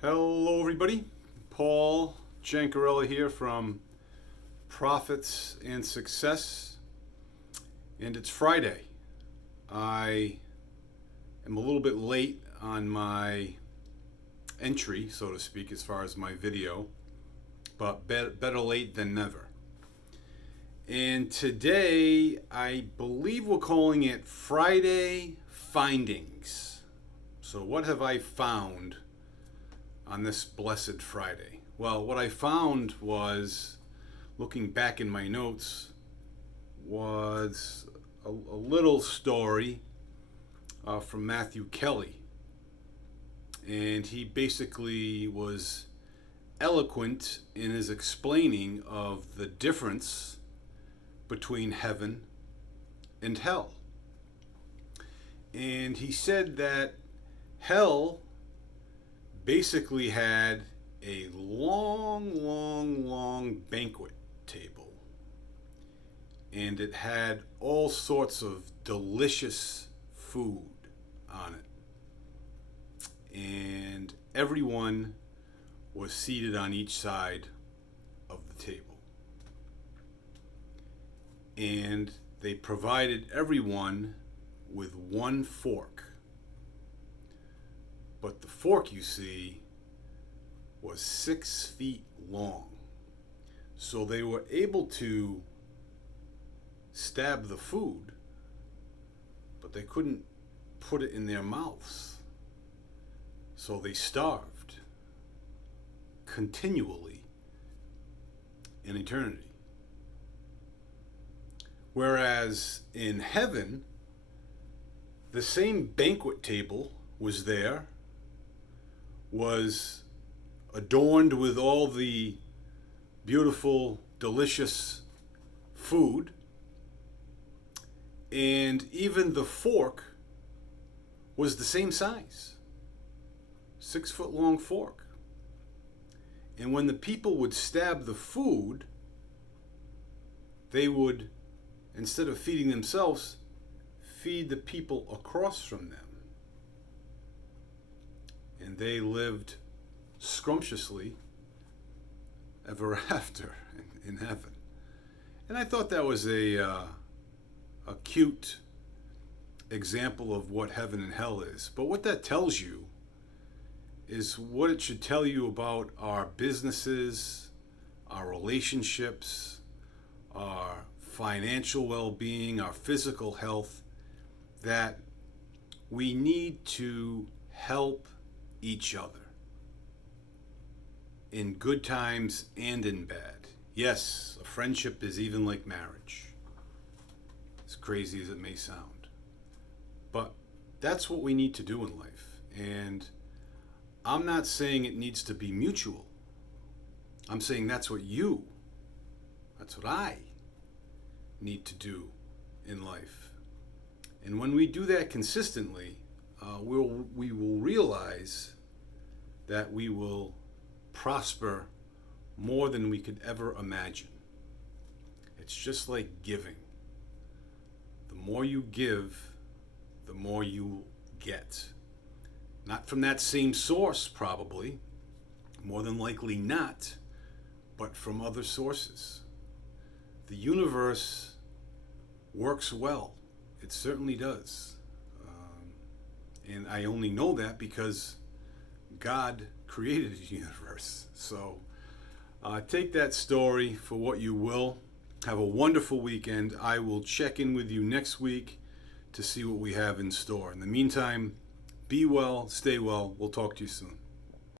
Hello everybody, Paul Jancarella here from Profits and Success, and it's Friday. I am a little bit late on my entry, so to speak, as far as my video, but better late than never. And today, I believe we're calling it Friday Findings. So what have I found on this blessed Friday? Well, what I found was, looking back in my notes, was a little story from Matthew Kelly. And he basically was eloquent in his explaining of the difference between heaven and hell. And he said that hell basically had a long banquet table. And it had all sorts of delicious food on it. And everyone was seated on each side of the table. And they provided everyone with one fork. But the fork, you see, was 6 feet long. So they were able to stab the food, but they couldn't put it in their mouths. So they starved continually in eternity. Whereas in heaven, the same banquet table was there, was adorned with all the beautiful, delicious food, and even the fork was the same size, 6 foot long fork. And when the people would stab the food, they would, instead of feeding themselves, feed the people across from them. And they lived scrumptiously ever after in heaven. And I thought that was a cute example of what heaven and hell is. But what that tells you is what it should tell you about our businesses, our relationships, our financial well-being, our physical health, that we need to help each other in good times and in bad. Yes, a friendship is even like marriage, as crazy as it may sound. But that's what we need to do in life. And I'm not saying it needs to be mutual. I'm saying that's what I need to do in life. And when we do that consistently, we will realize that we will prosper more than we could ever imagine. It's just like giving. The more you give, the more you get. Not from that same source, probably, more than likely not, but from other sources. The universe works well. It certainly does. And I only know that because God created the universe. So take that story for what you will. Have a wonderful weekend. I will check in with you next week to see what we have in store. In the meantime, be well, stay well. We'll talk to you soon.